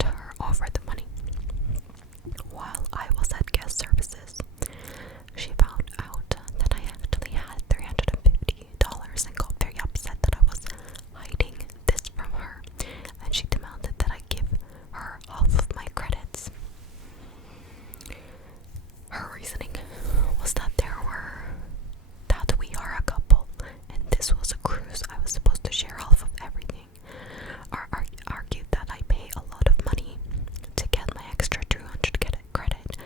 sent her over the money. While I was at guest services, she found out that I actually had $350 and got very upset that I was hiding this from her, and she demanded that I give her half of my credits. Her reasoning was that we are a couple, and this was a cruise. I was supposed to share half of everything. Argued that I pay a lot of money to get my extra 200 credit,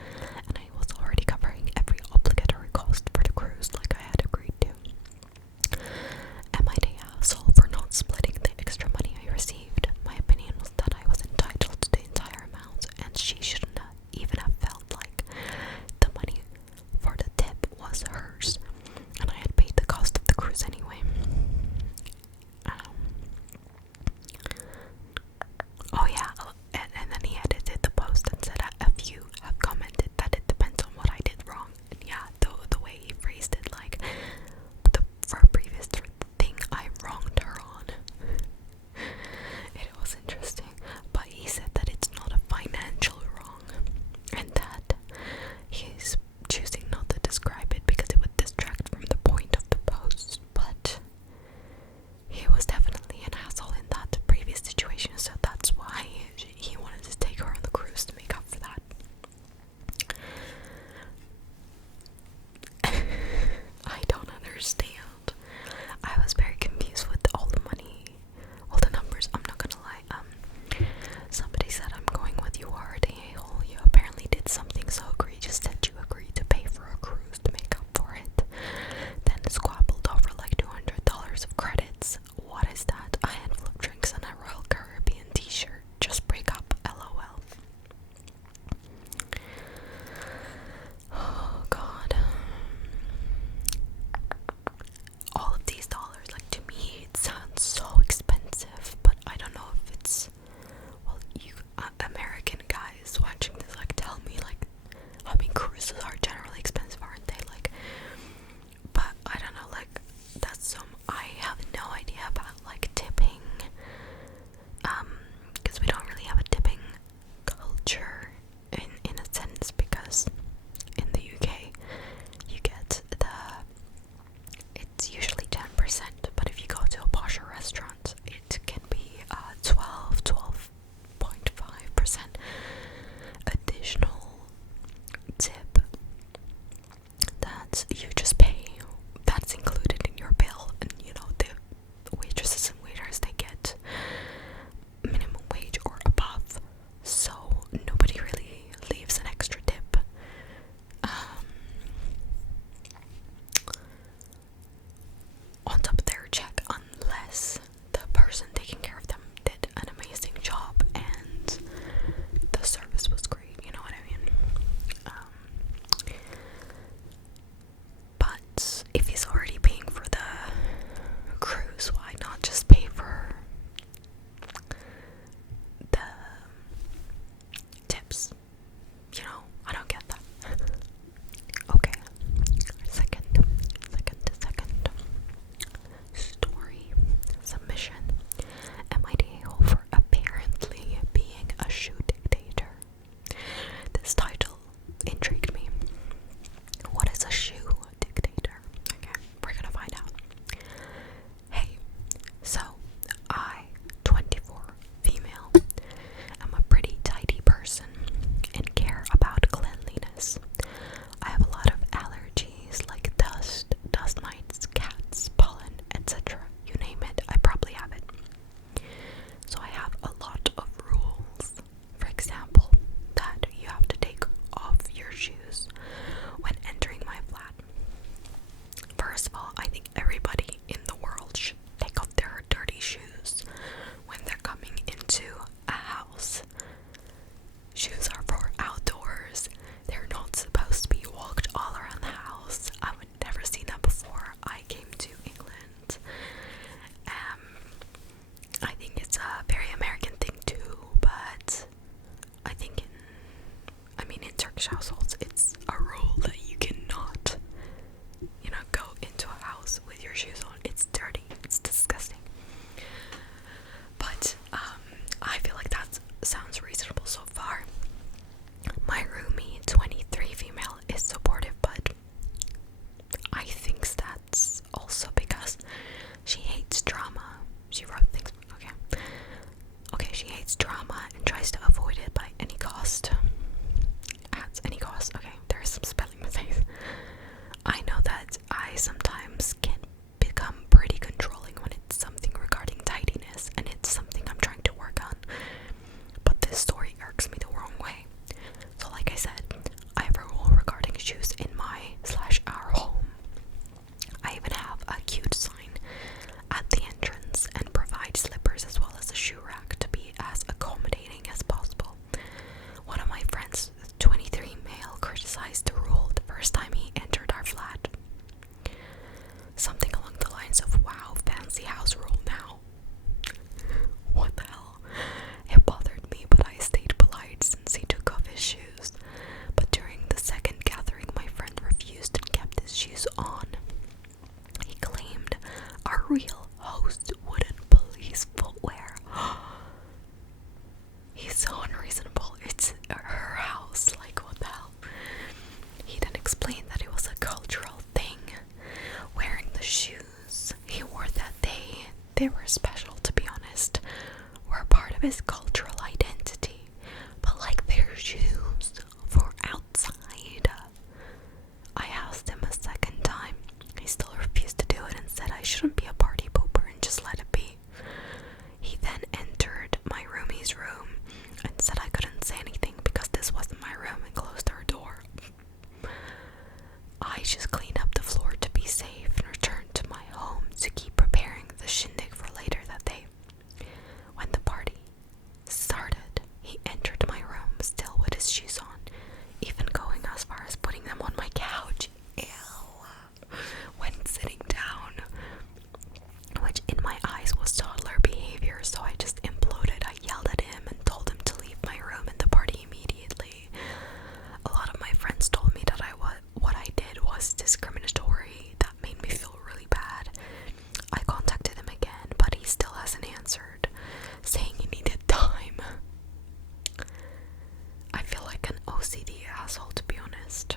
asshole, to be honest.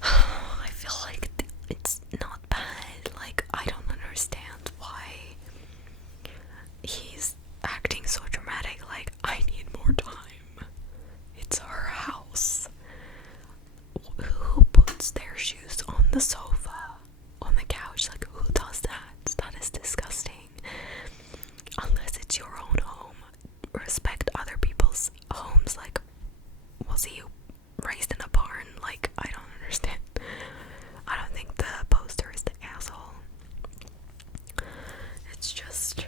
I feel like it's not bad. Like, I don't understand why he's acting so dramatic. Like, I need more time. It's her house. Who puts their shoes on the sofa, on the couch? Like, who does that? That is disgusting. Unless it's your own home, respect other people's homes. Like, was he raised in a barn? Like, I don't understand. I don't think the poster is the asshole. It's just,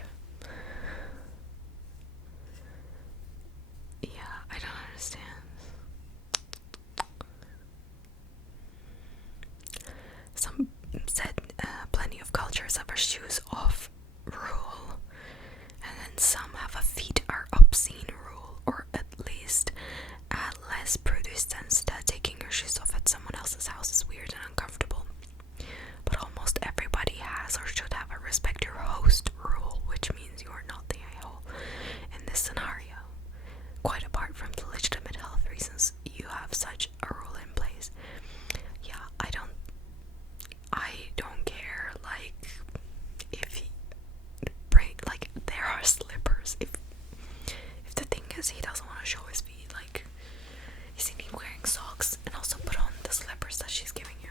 yeah, I don't understand. Some said plenty of cultures have a shoes off rule, and then some have a feet are obscene rule, or at least a less prudish sense that taking your shoes off at someone else's house is weird and uncomfortable. But almost everybody has or should have a respect your host rule, which means you are not the a-hole in this scenario. Quite apart from the legitimate health reasons you have such a rule in place. Yeah, I don't care, like, if he break, like, there are slippers. If the thing is he doesn't want to show his feet, like, is he wearing socks and also put on the slippers that she's giving you?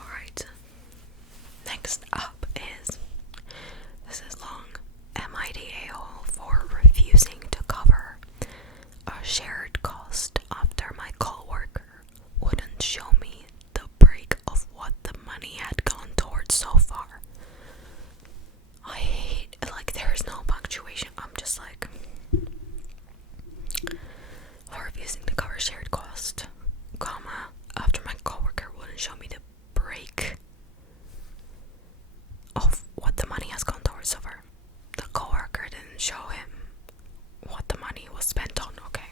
Alright, next up is, this is long, am I the a-hole for refusing to cover a shared cost after my coworker wouldn't show me the break of what the money had gone towards so far? I hate, like, there is no punctuation. I'm just like, or refusing to cover shared cost, comma, after my coworker wouldn't show me the break of what the money has gone towards so far. The coworker didn't show him what the money was spent on. Okay.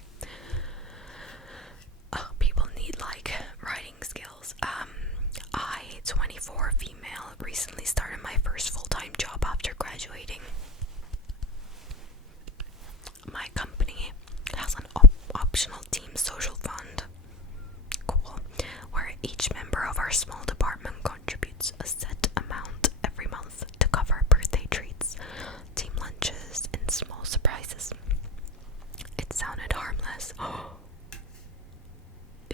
People need, like, writing skills. I, 24, female, recently started my first full-time job after graduating. My company has an optional team social fund, cool, where each member of our small department contributes a set amount every month to cover birthday treats, team lunches, and small surprises. It sounded harmless.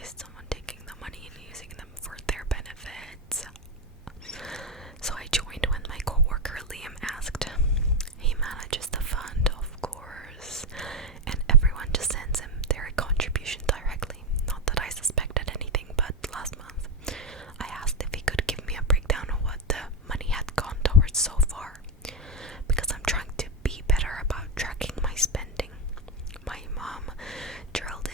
Is someone taking the money and using them for their benefits? So I joined when my coworker Liam asked. He manages the fund, of course, and everyone just sends him their contribution directly. Not that I suspected anything, but last month I asked if he could give me a breakdown of what the money had gone towards so far, because I'm trying to be better about tracking my spending. My mom drilled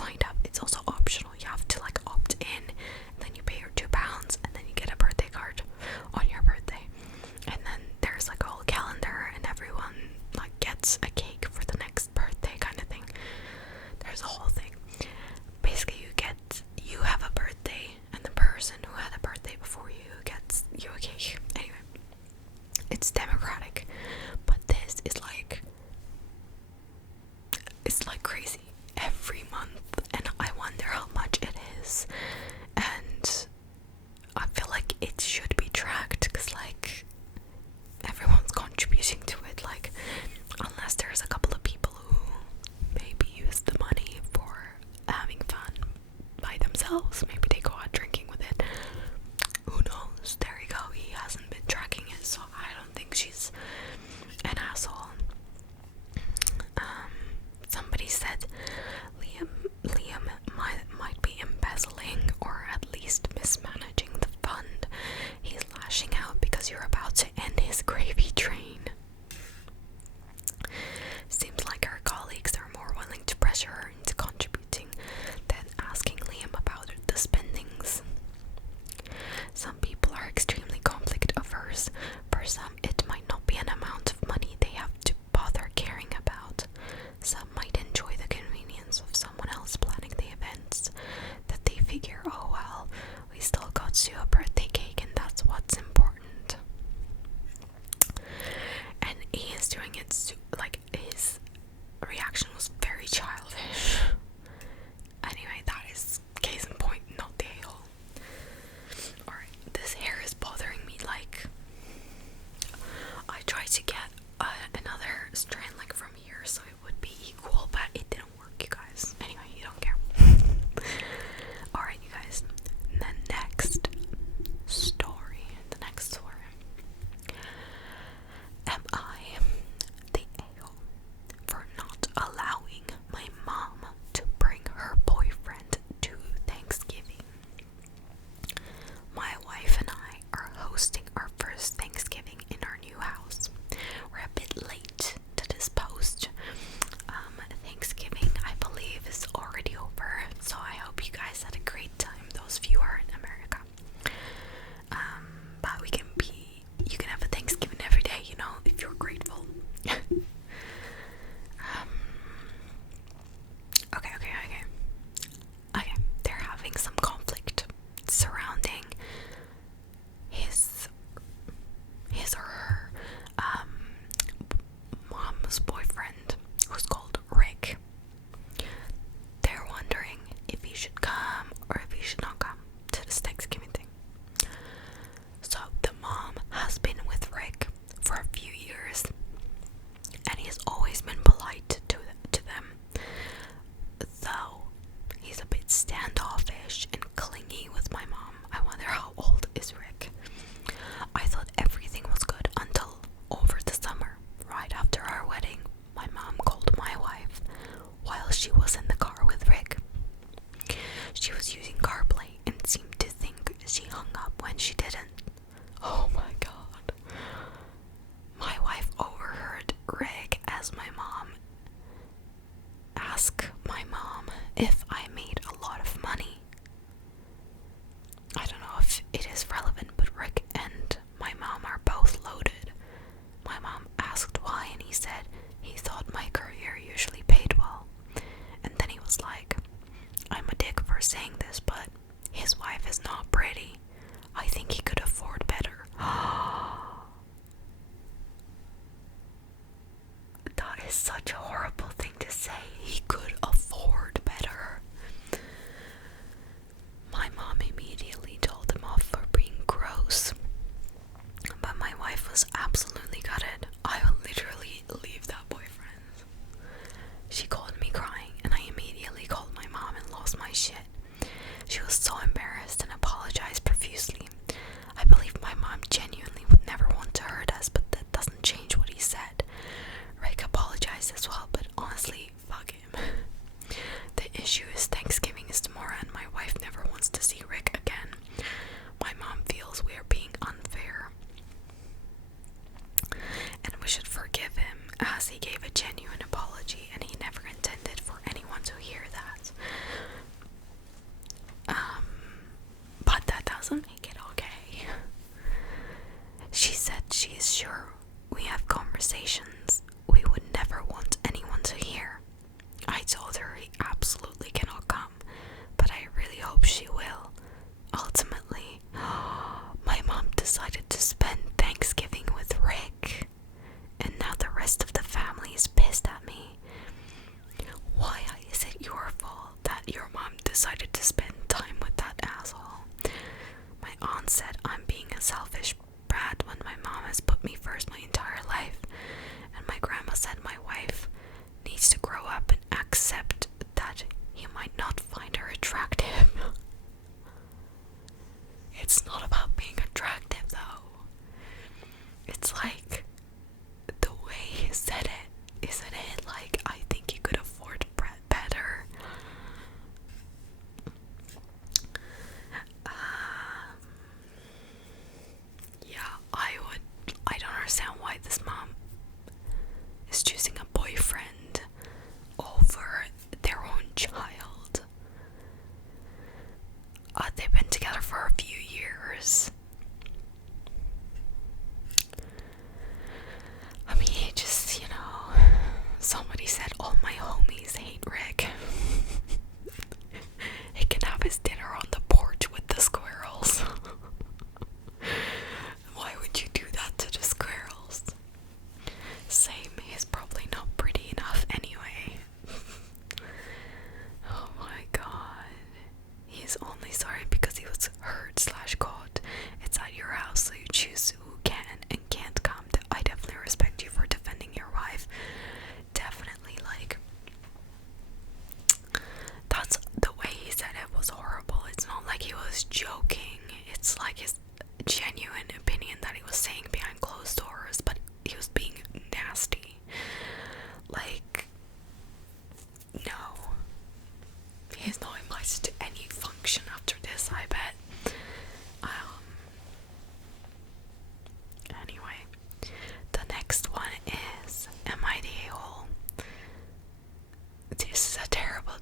signed up. It's also optional. You have to like opt in, and then you pay your £2, and then you get a birthday card on your birthday. And then there's like a whole calendar, and everyone like gets a cake for the next birthday kind of thing. There's a whole thing. Basically, you have a birthday, and the person who had a birthday before you gets you a cake. Anyway, it's democratic, but this is like, it's like crazy every month, and I wonder how much it is. And I feel like it should be tracked, because like everyone's contributing to it, like unless there's a couple of people who maybe use the money for having fun by themselves. Maybe they go out drinking with it. Who knows? There you go. He hasn't been tracking it, so I don't think she's an asshole. Somebody said Liam might be embezzling, or at least mismanaging the fund. He's lashing out because you're about to end his gravy train. Seems like her colleagues are more willing to pressure her into contributing than asking Liam about the spendings. Some people are extremely conflict averse. For some, it might not be an amount of money they have to bother caring about. Some might enjoy the convenience of someone else planning the events, that they figure, oh well, we still got you a birthday cake and that's what's important. And he is doing it like, his reaction was very childish. Anyway, that is case in point, not the a-hole. Alright, this hair is bothering me. Like, I tried to get another strand like from here so it would be equal, but it didn't work, you guys. Anyway, you don't care. Alright, you guys, the next story. Am I the a-hole for not allowing my mom to bring her boyfriend to Thanksgiving? My wife and I are hosting our first Thanksgiving in our new house. We're a bit late to this post. Thanksgiving, I believe, is already over, so I hope you guys had a great time, those of you who are in America. But you can have a Thanksgiving every day, you know, if you're grateful. Okay, they're having some conflict surrounding his or her mom's boyfriend, who's called Rick. They're wondering if he should come or if he should not come to this Thanksgiving thing. So the mom has been with Rick for a few years, and he's always been polite to them, though he's a bit standoffish and clingy with my mom. I wonder how old is Rick. I thought everything was good until over the summer, right after our wedding. My mom called my wife while she was in the car with Rick. She was using CarPlay and seemed to think she hung up when she didn't. Oh my god. My wife overheard Rick as my mom ask my mom if I made a lot of money. I don't know if it is relevant, but Rick and my mom are both loaded. My mom asked why, and he said he thought my career usually paid well. And then he was like, I'm a dick for saying this, but his wife is not pretty. I think he could afford better. That is such a horrible thing to say. He could afford better. My mom immediately told him off for being gross, but my wife was absolutely gutted. I will literally leave that boyfriend. She called me crying, and I immediately called my mom and lost my shit.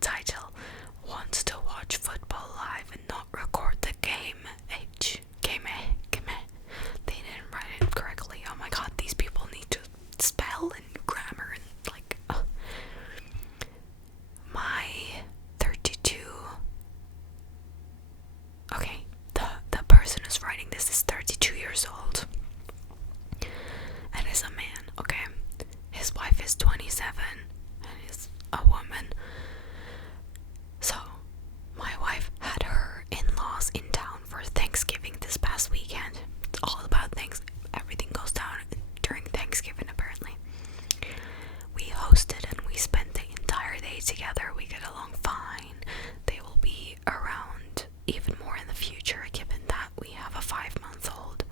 title, wants to watch football live and not record the game. Game. They didn't write it correctly. Oh my god, these people need to spell and grammar and like. My 32. Okay, the person who's writing this is 32 years old and is a man. Okay, his wife is 27 and is a woman. So my wife had her in-laws in town for Thanksgiving this past weekend. It's all about everything goes down during Thanksgiving apparently. We hosted and we spent the entire day together. We get along fine. They will be around even more in the future given that we have a 5-month-old.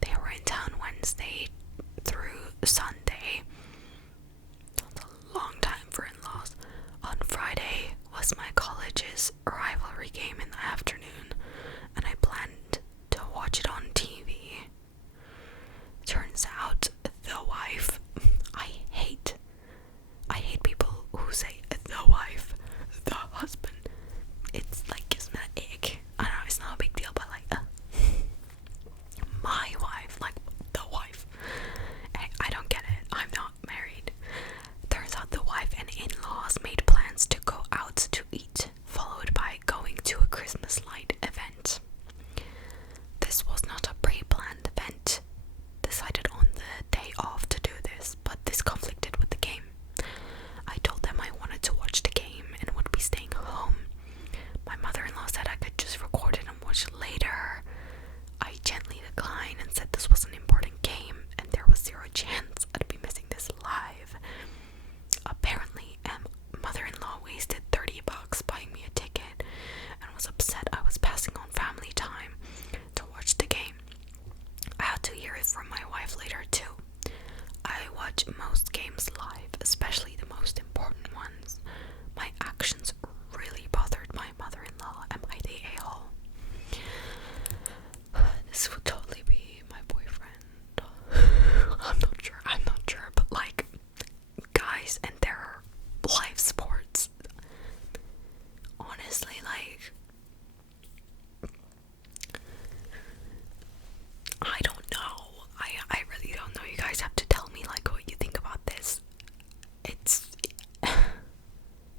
They were in town Wednesday through Sunday. That's a long time for in-laws. On Friday was my college's rivalry game in the afternoon, and I planned to watch it on TV. Turns out the wife, I hate people who say the wife, the husband. It's like, gives me an ick. I don't know, it's not a big deal, but like, my wife, like the wife. I don't get it. I'm not married. Turns out the wife and in-laws made plans to go out to eat, followed by going to a Christmas light event. This was not a pre-planned event. Decided on the day off to do this, but this conflicted with the game. I told them I wanted to watch the game and would be staying home. My mother-in-law said I could just record it and watch it later. I gently declined and said this was an important game and there was zero chance I'd be missing this live. Apparently, mother-in-law wasted $30 buying me a ticket and was upset I was passing on family time to watch the game. I had to hear it from my wife later too. I watch most games live, especially the most important ones. My actions really bothered my mother-in-law. Am I the a-hole? This would totally be my boyfriend. I'm not sure, but like, guys and their live sports. Honestly, like, I don't know. I really don't know. You guys have to tell me like what you think about this. It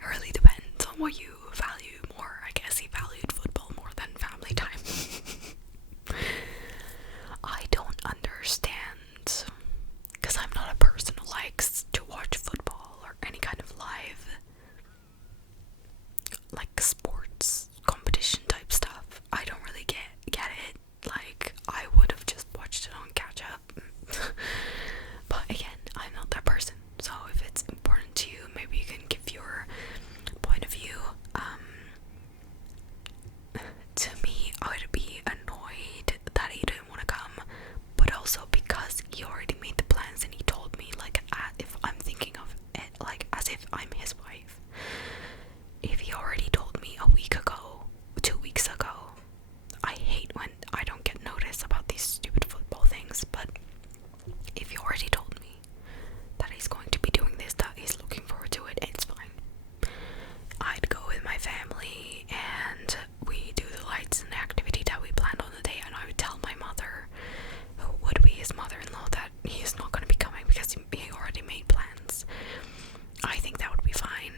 really depends on what you value more. I guess he valued football more than family time. I don't understand, because I'm not a person who likes to watch football or any kind of live like sports competition type stuff. I don't really get it. Like, I would have just watched it on catch up. But again, I'm not that person. So if it's important to you, maybe you can give your point of view. To me, I would be annoyed that he didn't want to come, but also because he already made the plans and he told me, like, if I'm thinking of it like as if I'm his wife. If he already told me a week ago, 2 weeks ago, I hate when I don't get notice about these stupid football things, but if he already told me that he's going to be doing this, that he's looking forward to it, it's fine. I'd go with my family and we do the lights and the activity that we planned on the day, and I would tell my mother, who would be his mother-in-law, that he's not going to be coming because he already made plans. I think that would be fine.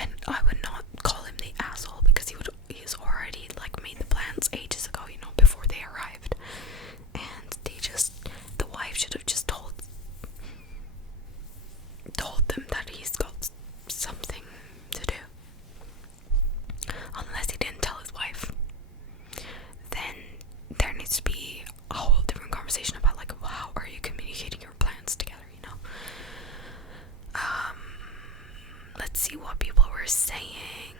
And I would not call him the asshole because he's already like made the plans ages ago, you know, before they arrived. And the wife should have just told them that he's got something to do. Unless he didn't tell his wife, then there needs to be a whole different conversation about like, how are you communicating your plans together, you know? Let's see what people were saying.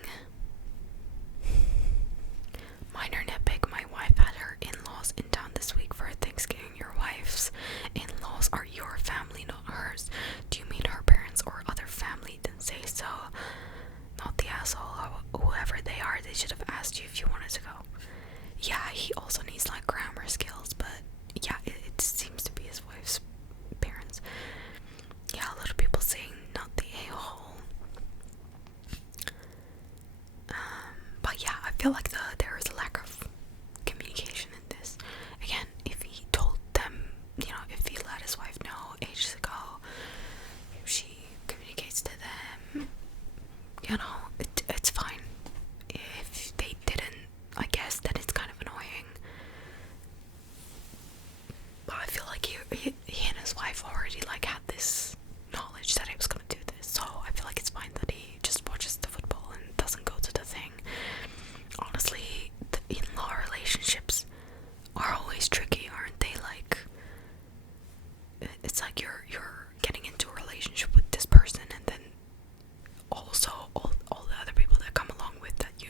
Minor nitpick, my wife had her in-laws in town this week for Thanksgiving. Your wife's in-laws are your family, not hers. Do you mean her parents or other family? Then say so. Not the asshole. Whoever they are, they should have asked you if you wanted to go. Yeah, he also needs like grammar skills, but yeah, it seems to be his wife's parents. Yeah, a lot of people saying not the a-hole. feel like there is a lack of communication in this. Again, if he told them, if he let his wife know ages ago, if she communicates to them, it's fine. If they didn't, I guess that it's kind of annoying. But I feel like he and his wife already had this knowledge that he was gonna do this, so I feel like it's fine that he just watches the football and doesn't go to the thing. Honestly, the in-law relationships are always tricky, aren't they? It's like you're getting into a relationship with this person, and then also all the other people that come along with that you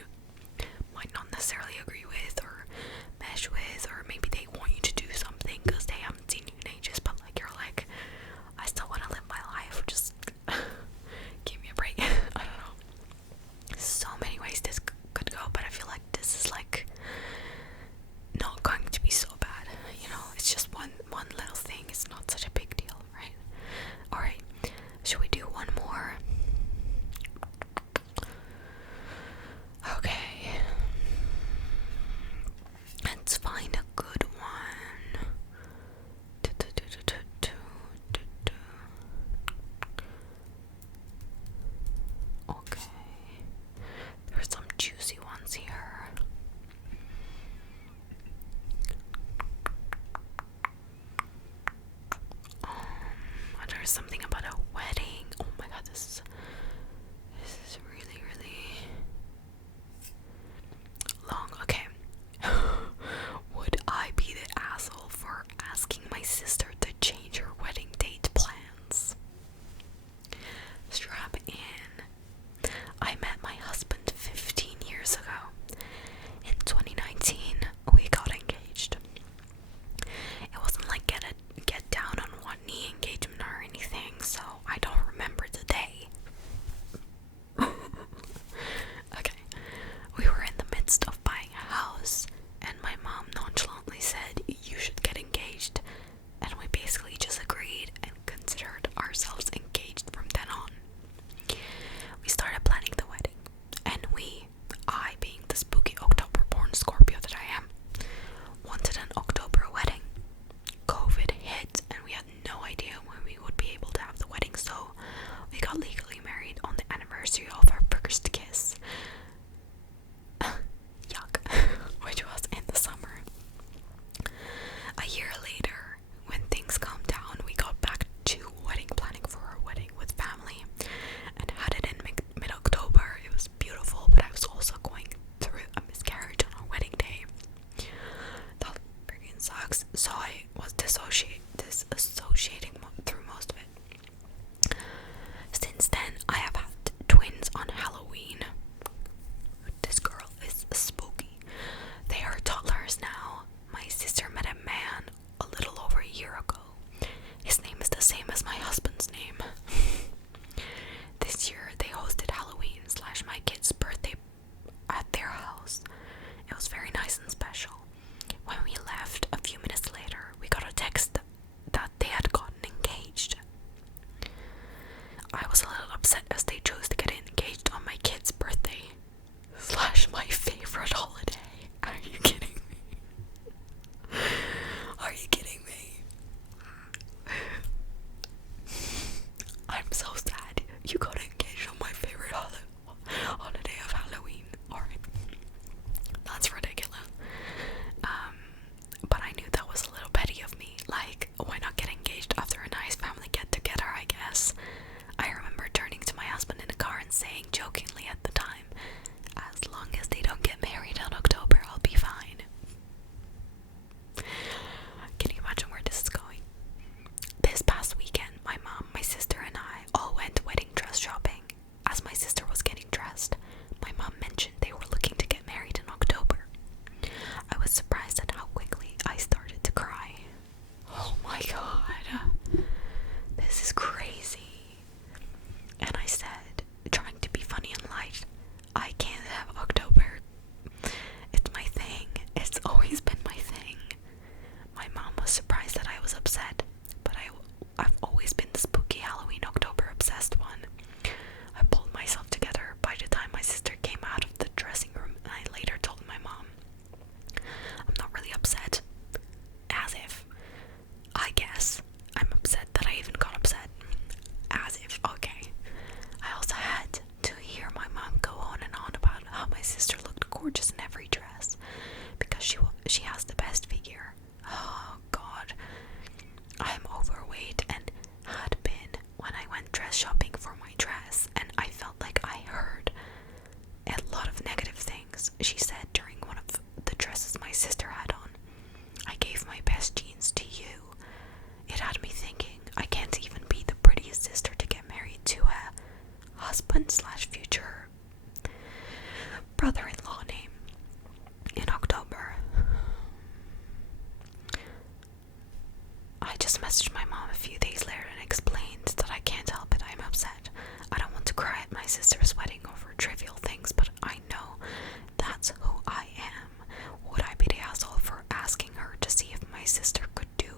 might not necessarily agree with or mesh with, or maybe they want you to do something because they haven't seen you in ages, but you're like, I still want to live my life, just give me a break. I don't know. So many ways this could go, but I feel like this is not going to be so bad. It's just one little thing. It's not such a big deal, right? Alright, should we do one more? Okay, let's find a good one. Okay, there's some juicy ones here. There's something about a wedding. Oh my god, this is really, really long. Okay. Would I be the asshole for asking my sister to change her wedding date plans? Strap in. I met my husband 15 years ago. In 2019, we got engaged. It wasn't like get down on one knee engagement or anything, so I don't remember the day. Okay, we were in the midst of buying a house, and my mom nonchalantly said, "You should get engaged," and we basically just agreed and considered ourselves engaged from then on. We started planning the wedding, and I being the spooky October-born Scorpio that I am, wanted an October wedding. COVID hit, and we had no idea when we would be able to have the wedding, so we got legally married on the anniversary of our first kiss. Yuck. Which was in the summer. A year later, when things calmed down, we got back to wedding planning for our wedding with family and had it in mid-October. It was beautiful, but I was also going through a miscarriage on our wedding day. That freaking sucks. So I was disassociating through most of it. Since then, I have had twins on Halloween. This girl is spooky. They are toddlers now. My sister met a man a little over a year ago. His name is the same as my husband's name. This year, they hosted Halloween / my kid's birthday at their house. It was very nice and special. When we left, a few minutes later, we got a text that they had gotten engaged. I was a little upset as they chose to get engaged on my kid's birthday / my favorite holiday. Are you kidding me? Are you kidding me? I'm so sad. You got engaged on my favorite holiday of Halloween. Alright. That's ridiculous. But I knew that was a little petty of me. Why not get engaged after a nice family get-together, I guess? I remember turning to my husband in the car and saying jokingly at the time, as long as they don't get married in October, I'll be fine. Can you imagine where this is going? This past weekend, my mom, my sister, and I all went wedding dress shopping. As my sister was getting dressed, my mom mentioned they were looking to get married in October. I was surprised at how quickly I started to cry. Oh my god, this is crazy. And I said, trying to be funny and light, I can't have October. husband slash future brother-in-law name in October. I just messaged my mom a few days later and explained that I can't help it, I'm upset. I don't want to cry at my sister's wedding over trivial things, but I know that's who I am. Would I be the asshole for asking her to see if my sister could do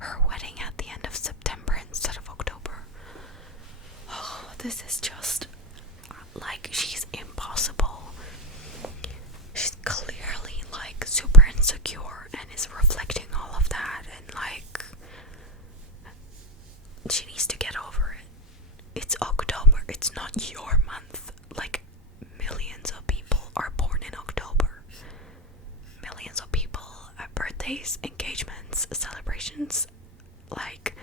her wedding at the end of September instead of October? Oh, this is just, like, she's impossible. She's clearly, like, super insecure and is reflecting all of that, and, like, she needs to get over it. It's October, it's not your month. Like, millions of people are born in October. Millions of people have birthdays, engagements, celebrations, like,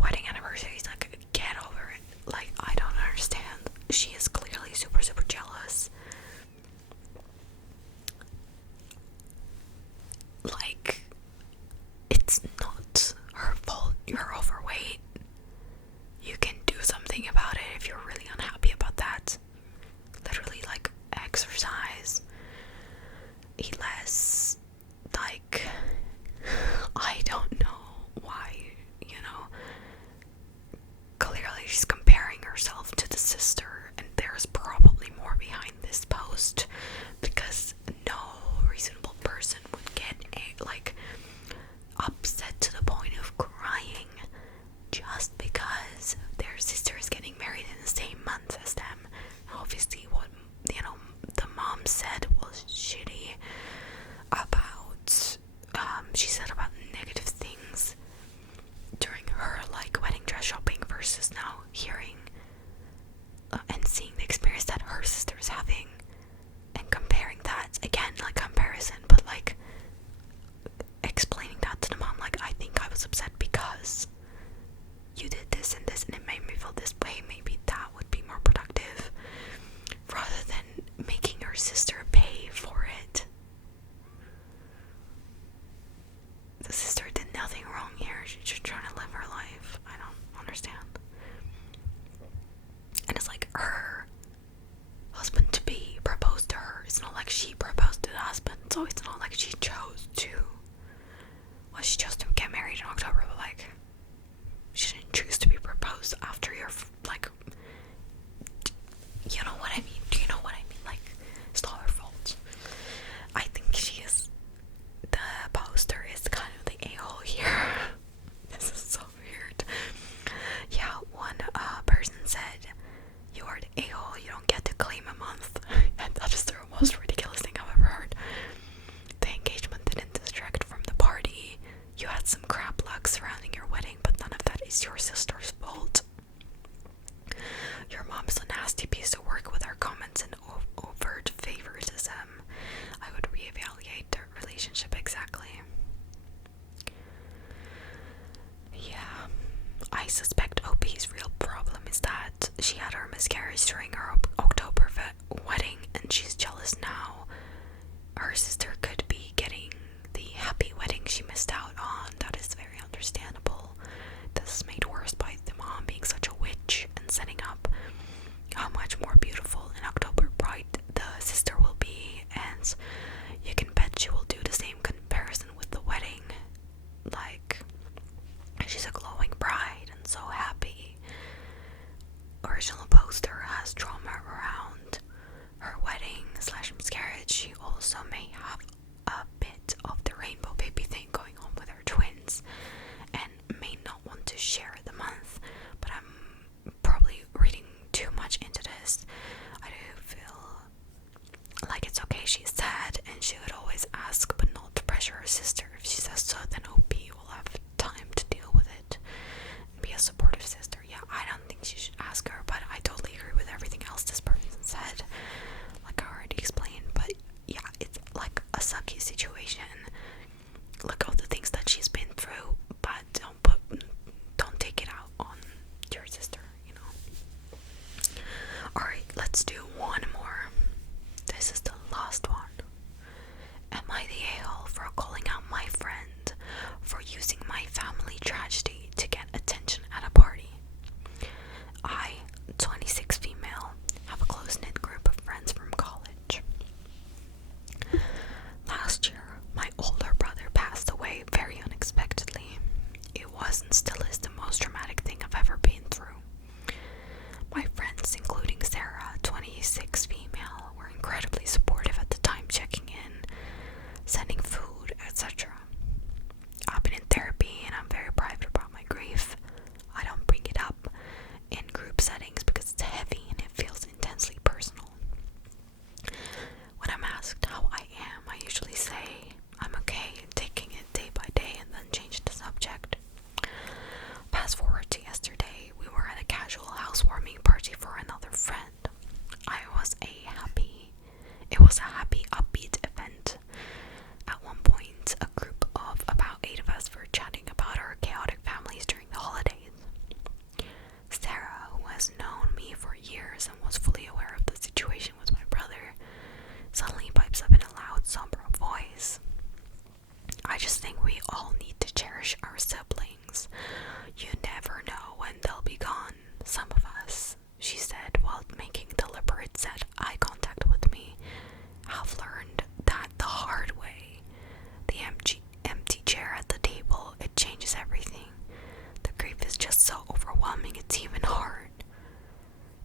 wedding anniversaries. Like, get over it. Like, I don't understand. She is clearly super, super jealous. Like, it's not her fault you're overweight. You can do something about it if you're really unhappy about that. Literally, like, exercise, eat less. Like, I don't know why, you know. Clearly she's comparing herself to the sister, and there's probably more behind this post, because no reasonable person would get like upset to the point of crying just because their sister is getting married in the same month as them. Obviously, what, you know, the mom said was shitty about, she said about negative things during her, like, wedding dress shopping, versus now hearing and seeing the experience that her sister is having and comparing that. Again, like, comparison, but, like, explaining that to the mom, like, I think I was upset because you did this and this and it made me feel this way. Maybe that would be more productive rather than making her sister pay for it. The sister did nothing wrong here. She's just trying to live her life. I don't understand. And it's like, her husband to be proposed to her. It's not like she proposed to the husband, so it's not like she chose to. Well, she chose to get married in October, but, like, she didn't choose to be proposed after your, like, you know what I mean? Do you know what I mean? Like, it's not her fault. I think she is, the poster is kind of the a-hole here. This is so weird. Yeah, one person said, you are the a-hole, you don't get to claim a month. And that is the most ridiculous thing I've ever heard. The engagement didn't distract from the party. You had some crap luck surrounding your wedding, but none of that is your sister's fault. Your mom's a nasty piece of work with her comments and overt favoritism. I would reevaluate their relationship exactly. Yeah, I suspect OP's real problem is that she had her miscarriage during her October wedding, and she's jealous now. Her sister could be getting the happy wedding she missed out on. That is very understandable. This is made worse by the mom being such a witch and setting up how much more beautiful and October bright the sister will be, and you can bet she will do the same comparison with the wedding. Like, she's a glowing bride and so happy. Original poster has drama around her wedding slash miscarriage. She also may have a bit of the rainbow baby thing going on with her twins and may not want to share the month, but I'm probably reading too much into this. I do feel like it's okay she's sad and she would always ask, but not to pressure her sister. If she says so, then OP will have time to deal with it and be a supportive sister. Yeah, I don't think she should ask her, but I totally agree with everything else this person said, like I already explained. But yeah, it's like a sucky situation. Look at the things that she's been through, but don't take it out on your sister, you know. Alright, let's do one more. This is the last one. Am I the a-hole for calling out my friend for using my family tragedy to get attention at a party? I, 26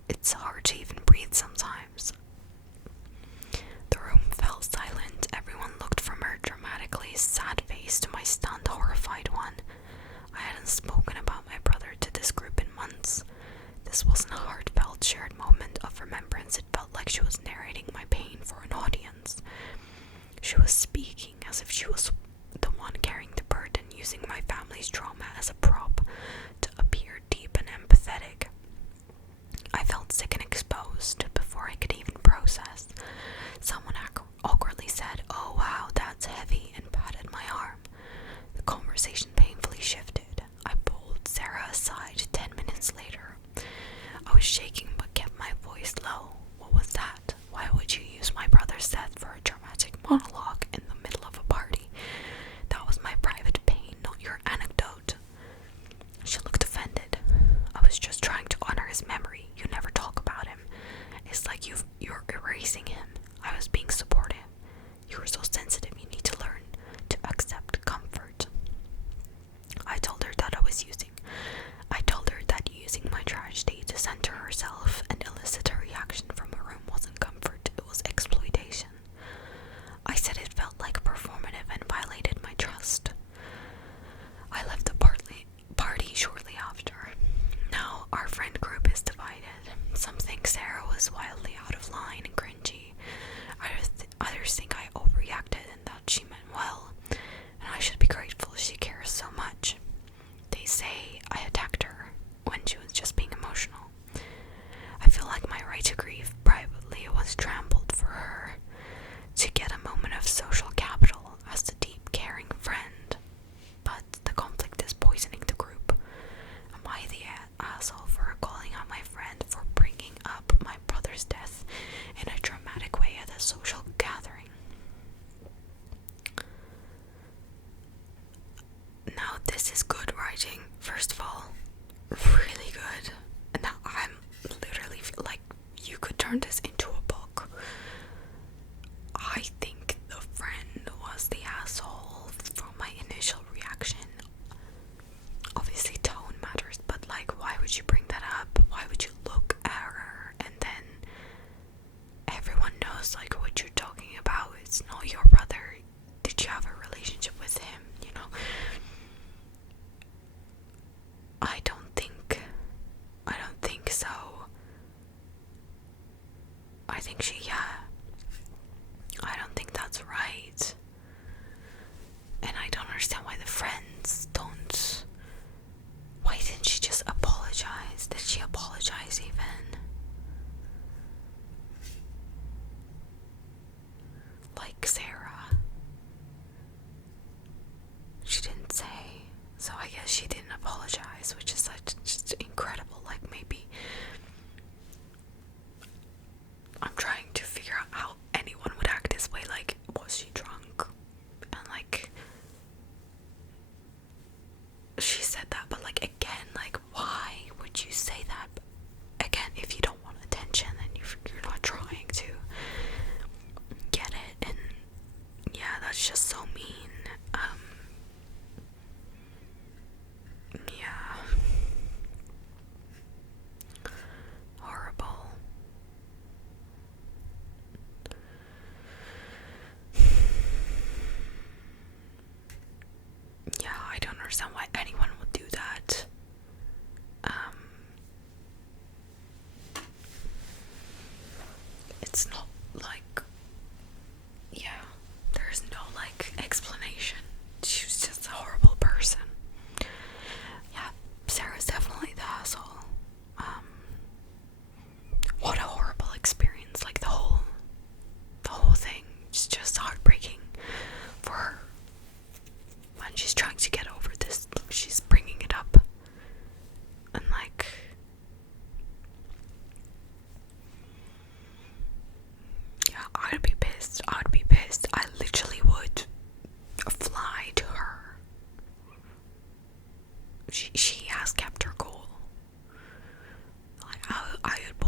It's hard to even breathe sometimes. The room fell silent. Everyone looked from her dramatically sad face to my stunned, horrified one. I hadn't spoken about my brother to this group in months. This wasn't a heartfelt, shared moment of remembrance. It felt like she was narrating my pain for an audience. She was speaking as if she was the one carrying the burden, using my family's trauma as a prop to appear deep and empathetic. I felt sick and exposed before I could even process. Someone awkwardly said, "Oh wow, that's heavy," and patted my arm. The conversation painfully shifted. I pulled Sarah aside 10 minutes later. I was shaking but kept my voice low. "What was that? Why would you use my brother's death for a dramatic monologue in the middle of a party? That was my private pain, not your anecdote." She looked offended. "I was just trying to honor his memory. You never talk about him. It's like you're erasing him. I was being supportive. You're so sensitive. You need to learn to accept comfort." I told her that using my tragedy to center herself and elicit a reaction from a room wasn't comfort, it was exploitation. I said it felt like performative and violated my trust. I left the party shortly after. Now our friend group is divided. Some think Sarah was wildly out of line and cringy. Others think I overreacted and that she meant well, and I should be grateful she cares so much. They say I attacked her when she was just being emotional. I feel like my right to grieve privately was trampled for her to get a moment of social capital as a deep, caring friend. But the conflict is poisoning the group. Am I the asshole for calling out my friend for bringing up my brother's death in a dramatic way at a social gathering? Now this is good writing, first of all. Really good. And now I'm literally like, you could turn this into a book. I think the friend was the asshole from my initial reaction. Obviously tone matters, but like, why would you bring that up? Why would you look at her and then everyone knows like what you're talking about? It's not your brother. Did you have a relationship with him? You know, I don't think so. I think I don't think that's right. And I don't understand why the friends don't. Why didn't she just apologize? Did she apologize even? Like Sarah. She didn't say. So I guess she didn't apologize, which is just incredible. Like, maybe I'm trying to figure out how anyone would act this way. Like, was she drunk? And like, she said that, but like, again, like, why would you say that? Again, if you don't want attention and you're not trying to get it, and yeah, that's just so mean. Yeah. Horrible. Yeah, I don't understand why anyone would do that. It's not like, yeah, there's no like explanation. She was just a horrible person. Yeah, Sarah's definitely the asshole. What a horrible experience. Like, the whole thing is just heartbreaking for her. When she's trying to get over this, she's bringing it up. And like, yeah, I would be pissed. I literally would fly to her. She has kept her cool. Like, I would